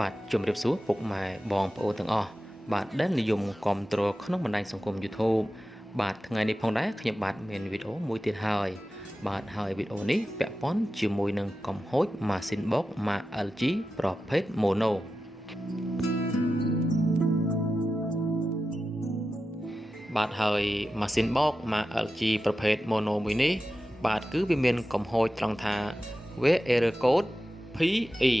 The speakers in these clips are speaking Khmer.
បាទជំរាបសួរពុកម៉ែបងប្អូនទាំងអស់បាទដែលនិយមគាំទ្រក្នុងបណ្ដាញសង្គម YouTube បាទថ្ងៃនេះផងដែរខ្ញុំបាទមានវីដេអូមួយទៀតហើយហើយវីដេអូនេះពាក់ព័ន្ធជាមួយនឹងកំហូចម៉ាស៊ីនបោកម៉ាក LG ប្រភេទ Mono បាទហើយម៉ាស៊ីនបោកម៉ាក LG ប្រភេទ Mono មួយនេះបាទគឺវាមានកំហូចត្រង់ថា វា error code PE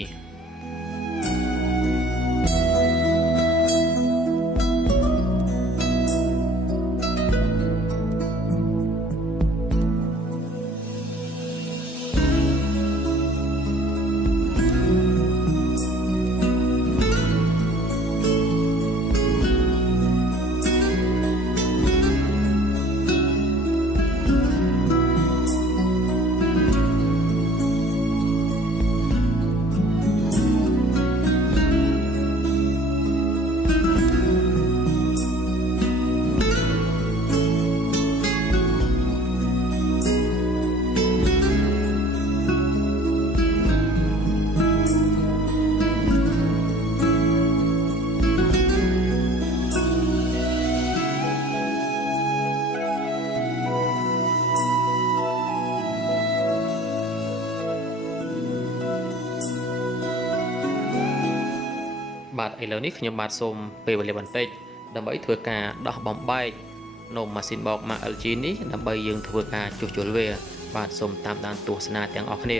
បាទឥឡូវនេះខ្ញុំបាទសូមពេលវេលាបន្តិចដើម្បីធ្វើការដោះបំបែកនៅម៉ាស៊ីនបោកម៉ាក LG នេះដើម្បីយើងធ្វើការជួសជុលវាបាទសូមតាមដានទស្សនាទាំងអស់គ្នា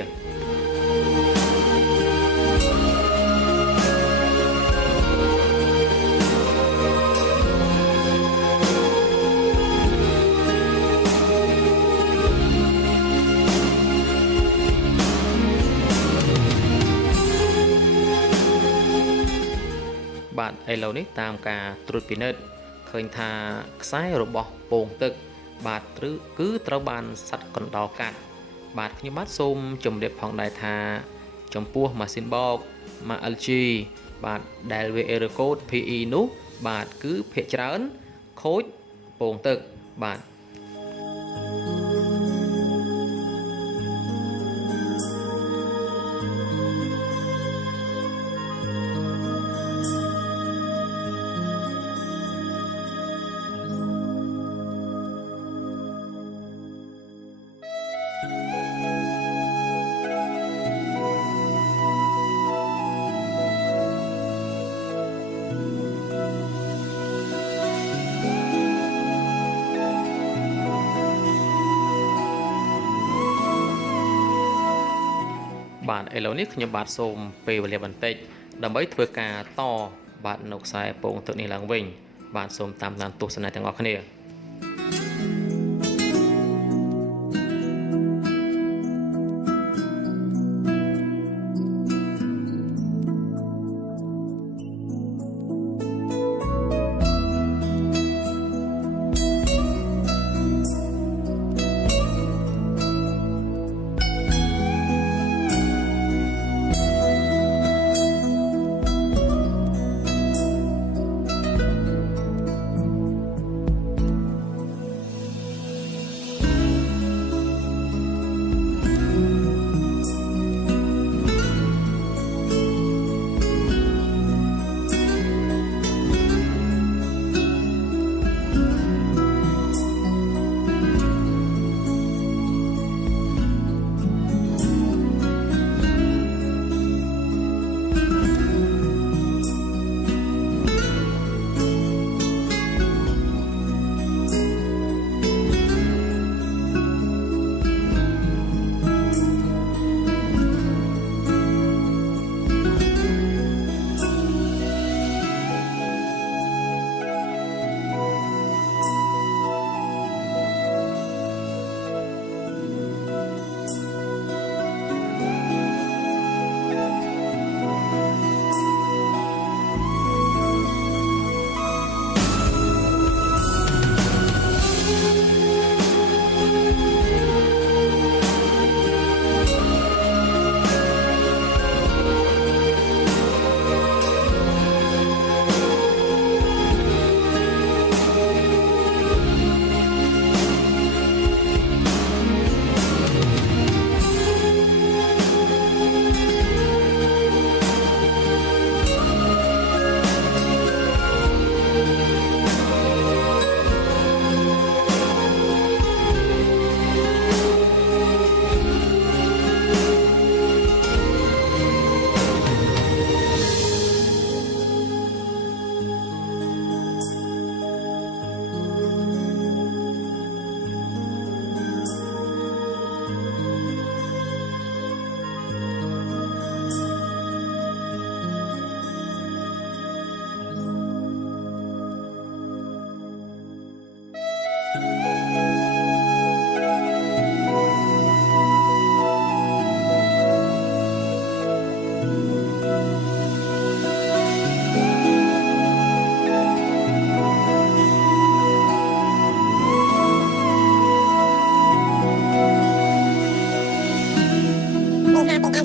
បាទឥឡូវនេះតាមការត្រួតពិនិត្យឃើញថាខ្សែរបស់ពងទឹកបាទគឺត្រូវបានសាត់កណ្ដោកាត់បាទខ្ញុំបាទសូមជម្រាបផងដែរថាចំពោះម៉ាស៊ីនបោកម៉ាក LG បាទដែលវា error code PE នោះបាទគឺភាគច្រើនខូចពងទឹកបាទបាទឥឡូវនេះខ្ញុំបាទសូមពេលវេលាបន្តិចដើម្បីធ្វើការតបាទនៅខ្សែពងទឹកនេះឡើងវិញបាទសូមតាមដានទស្សនាទាំងអស់គ្នា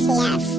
NCF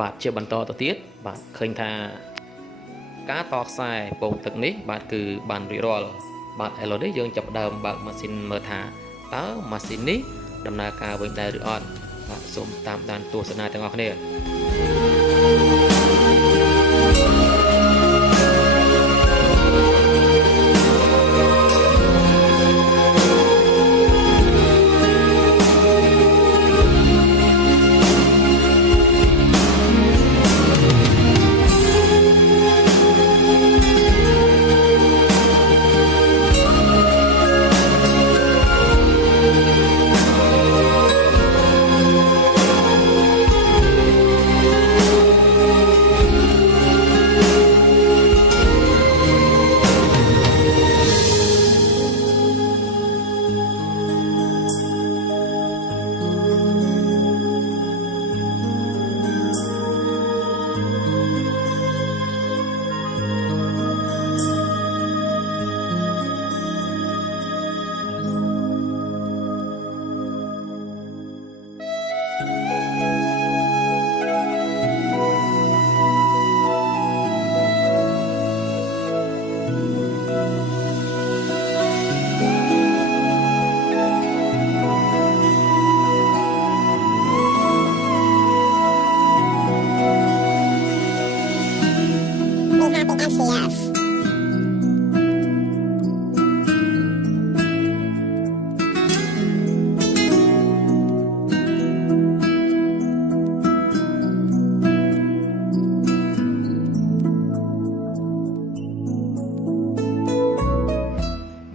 បាទជាបន្តទៅទៀតបាទឃើញថាការតខ្សែពងទឹកនេះបាទគឺបានរួចរាល់បាទឥឡូវនេះយើងចាប់ផ្ដើមបើកម៉ាស៊ីនមើលថាតើម៉ាស៊ីននេះដំណើរការវិញដែរឬអត់បាទសូមតាមដានទស្សនាទាំងអស់គ្នាNCF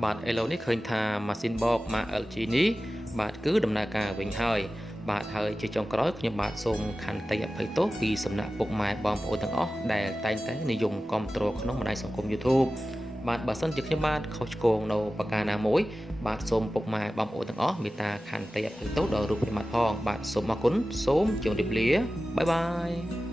បាទឥឡូវនេះឃើញថាម៉ាស៊ីនបោកម៉ាក LG នេះបាទគឺដំណើរការវិញហើយបាទហើយជាចុងក្រោយខ្ញុំបាទសូមខន្តីអភ័យទោសពីសំណាក់ពុកម៉ែបងប្អូនទាំងអស់ដែលតែងតែនិយមគាំទ្រក្នុងបណ្ដាញសង្គម YouTube បាទបើសិនជាខ្ញុំបាទខុសឆ្គងនៅប្រការណាមួយបាទសូមពុកម៉ែបងប្អូនទាំងអស់មេត្តាខន្តីអភ័យទោសដល់រូបខ្ញុំបាទផងបាទសូមអរគុណសូមជម្រាបលាបាយបាយ